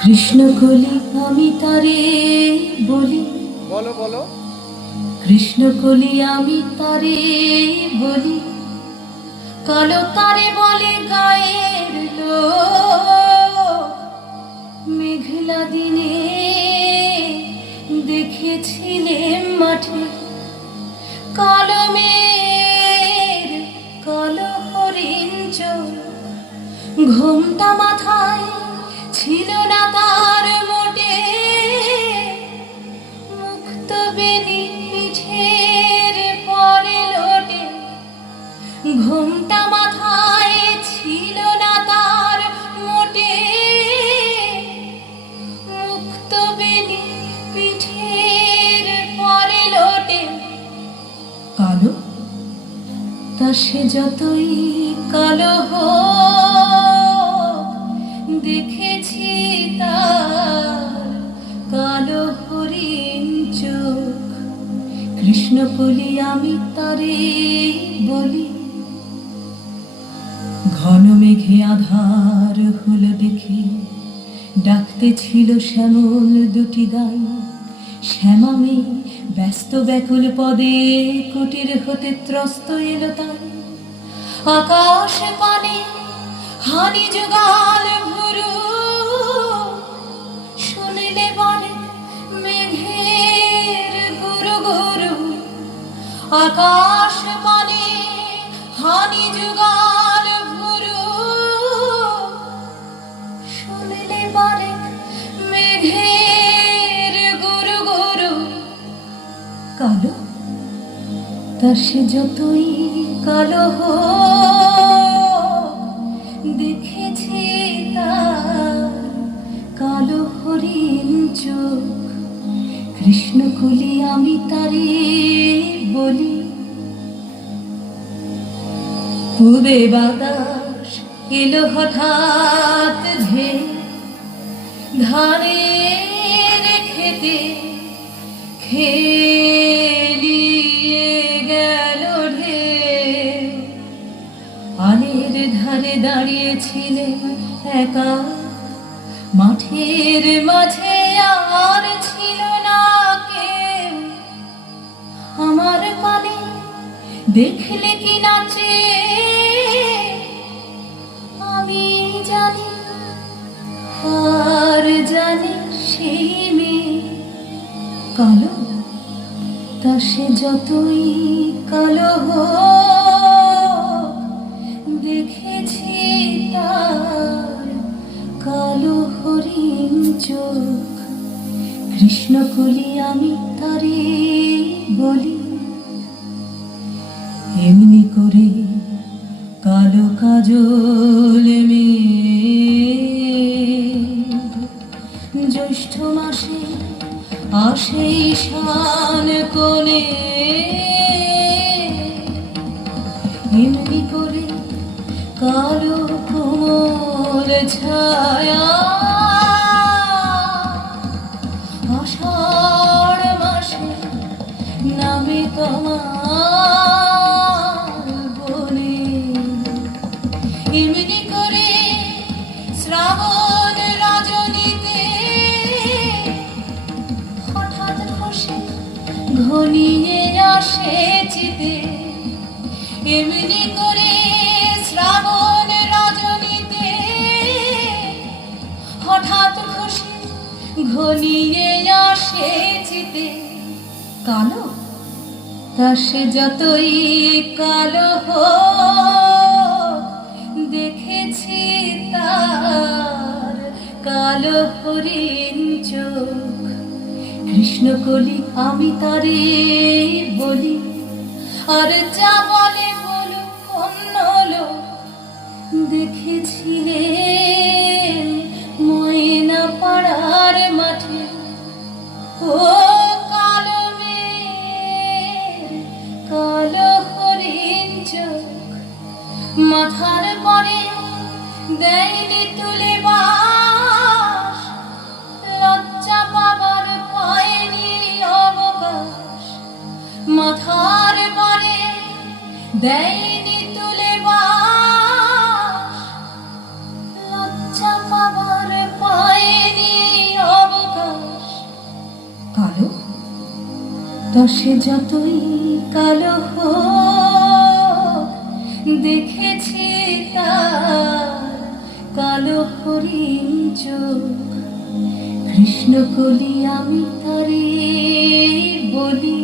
কৃষ্ণ কলি আমি তারে বলি, বলো বলো। কৃষ্ণ কলি আমি তারে বলি, কালো তারে বলে গায়ের লোক। মেঘলা দিনে দেখেছিলেন মাঠে কালো মেঘ, কালো হরিণ চোখ। ঘোমটা মাথায় ছিল না তার মোটে, মুক্ত বেনি পিঠের পরে লোটে। ঘোমটা মাথায় ছিল না তার মোটে, মুক্ত বেনি পিঠের পরে লোটে। কালো তা সে যতই কালো হোক, দেখেছি তার কালো হরিণ চোখ। কৃষ্ণ কলি আমি তারে বলি। ঘন মেঘে আধার হলো দেখে ডাকতে ছিল শ্যামল দুটি গাই। শ্যামা মেয়ে ব্যস্ত ব্যাকুল পদে কুটির হতে ত্রস্ত এলো তাই। আকাশ পানে হানি যুগাল ভুরু, শুনিলে বলে মেঘের গুরু গুরু। আকাশ পানে হানি যুগাল ভুরু, শুনিলে বলে মেঘের গুরু গুরু। কালো তা সে যতই কালো হোক, দেখেছি তার কালো হরিণ চোখ। কৃষ্ণ কলি আমি তারে বলি। পূবে বাতাস এলো হঠাৎ ধে, ধানের খেতে খেলিয়ে গেল ঢেউ। আলের ধারে দাঁড়িয়েছিলেন একা, মাঠের মাঝে আর ছিল না কেউ। আমার পানে দেখলে কি নাচে, আমি জানি আর জানি সেই মেয়ে। কালো তা সে যতই কালো হোক, দেখেছি তার কালো হরিণ চোখ। কৃষ্ণ কলি আমি তারে বলি। এমনি করে কালো কাজল মেঘ জ্যৈষ্ঠ মাসে আসে ঈশান কোণে। এমনি করে কালো কোমল ছায়া আষাঢ় মাসে নামে তোমার বনে। এমনি করে শ্রাবণ রজনীতে হঠাৎ খসে ঘনিয়ে আসে চিতে। এমনি করে শ্রাবণ রজনীতে হঠাৎ খসে ঘনিয়ে আসে চিতে। কালো তা সে যতই কালো হোক, দেখেছি তার কালো হরিণ চোখ। কৃষ্ণ কলি আমি তারে বলি। আর যা বলে বলুক অন্য লোক, দেখেছিলেন ময়না পাড়ার মাঠে ও কালো মেঘ, কালো হরিণ চোখ। মাথার পরে দেয়নি তুলে বাস, লজ্জা পাবার পায়নি অবকাশ। মাথার পরে দেয়নি তুলে বাস, লজ্জা পাবার আকাশে যতই কালো হোক, দেখেছি তার কালো হরিণ চোখ। কৃষ্ণকলি আমি তারে বলি,